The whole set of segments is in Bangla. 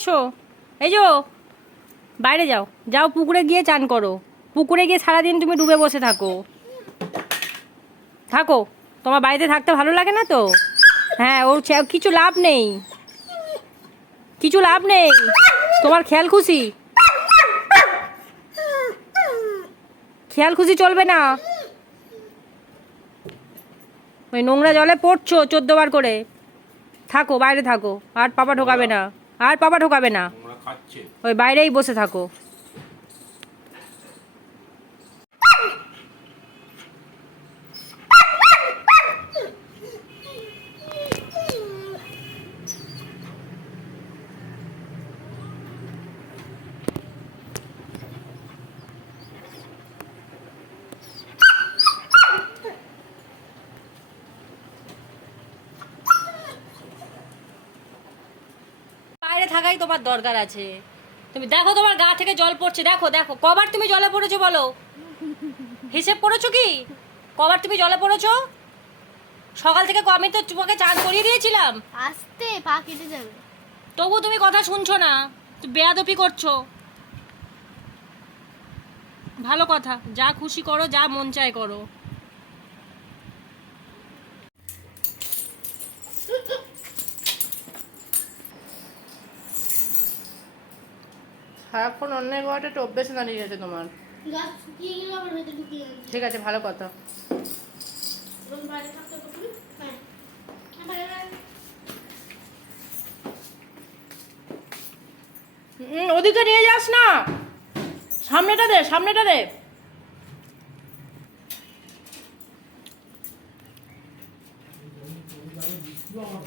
এসো, এই যো বাইরে যাও, যাও পুকুরে গিয়ে চান করো। পুকুরে গিয়ে সারাদিন তুমি ডুবে বসে থাকো। থাকো, তোমার বাড়িতে থাকতে ভালো লাগে না তো? হ্যাঁ, ওর কিছু লাভ নেই, কিছু লাভ নেই। তোমার খেয়াল খুশি, খেয়াল খুশি চলবে না। ওই নোংরা জলে পড়ছো 14 বার করে। থাকো, বাইরে থাকো, আর পাপা ঢোকাবে না, আর পাপা ঢোকাবে না। ওই বাইরেই বসে থাকো। বাইরে থাকাই তোমার দরকার আছে। তুমি দেখো তোমার গা থেকে জল পড়ছে, দেখো দেখো, কবার তুমি জলে পড়েছো বলো? হিসেব করেছো কি? কবার তুমি জলে পড়েছো? সকাল থেকে আমি তো তোমাকে চান করিয়ে দিয়েছিলাম। আস্তে পা কেটে যাবে। তবু তুমি কথা শুনছো না, তুমি বেয়াদপি করছো। ভালো কথা, যা খুশি করো, যা মন চায় করো। সারাক্ষণ অন্যের ঘরটা একটা অভ্যেস দাঁড়িয়ে গেছে তোমার। গাছ শুকিয়ে গেলে আবার ভেতরে ঢুকিয়ে যাবে। ঠিক আছে, ভালো কথা। এবং বাইরে থাকতে হবে তুমি। হ্যাঁ ওদিকে নিয়ে যাস না, সামনেটা দে, সামনেটা দে।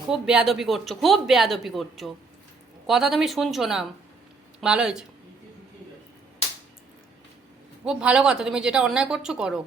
খুব বেয়াদপি করছো, খুব বেয়াদপি করছো, কথা তুমি শুনছো না। ভালো হয়েছে, খুব ভালো কথা, তুমি যেটা অন্যায় করছো করো।